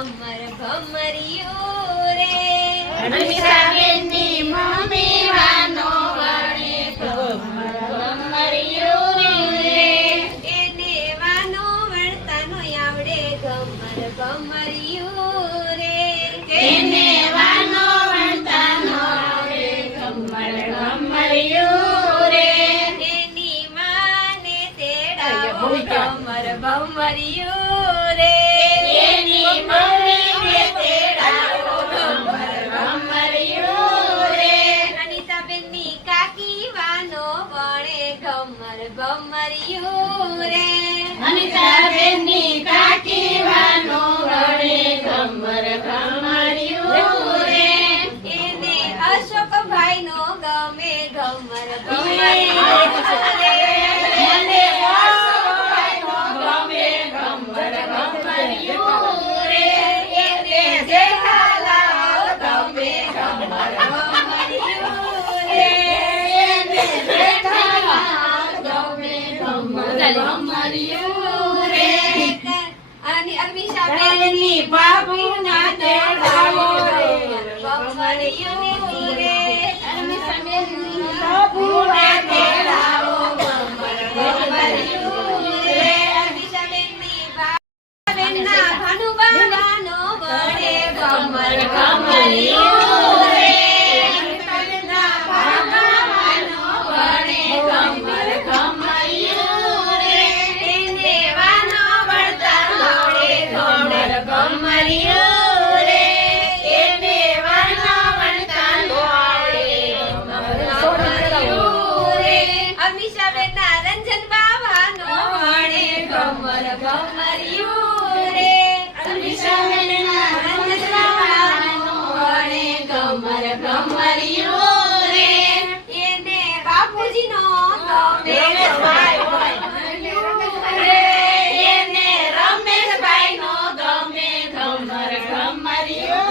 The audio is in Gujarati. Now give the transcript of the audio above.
ગમર ગમરિયું રે અનિતાબેનની મમ્મી વાનો વણે ગમર ગમરિયું રે એને વાનો વણતા નો આવડે ગમર ગમરિયું રે તેને વાનો વણતા નો આવડે ગમર ગમરિયું રે એની માને તેડાવો ગમર ગમરિયું રે એની મમ્મીને તેડાવો ગમર ગમરિયું રે અનિતાબેનની કાકી વાનો વણે ગમર ગમરિયું રે અનિતાબેનની કાકી વાનો વણે ગમર ગમરિયું રે એને અશોકભાઈ નો ગમે ગમર ગમરિયું રે મને અશોકભાઈનો ગમે ગમર ગમરિયું રે એને જેઠાલાલ ગમે ગમર ગમરિયું રે એને જેઠાલાલ ગમે ગમર ગમરિયું રે અને અમીષાબેનની બેનની બાબુના તેડાવો ગમરિયું રે અમીષાબેનની બાબુના તેડાવો ગમર ગમરિયું રે અમીષાબેનની બાબેનના ભાનુબા વાનો વણે ગમર ગમરિયું રે અમીષાબેનના બાબાનો વણે ગમર ગમરિયું રે એને વાનો વણતા આવડે ગમર ગમરિયું રે એને વાનો વણતા આવડે ગમર ગમરિયું રે અમીષાબેનના રંજનબા વાનો વણે ગમર ગમરિયું રે અમીષાબેનના રંજનબાનો વણે ગમર ગમરિયું રે એને બાપુજીનો ગમે રમેશભાઈ હોય એને રમેશભાઈનો ગમે ગમર ગમરિયું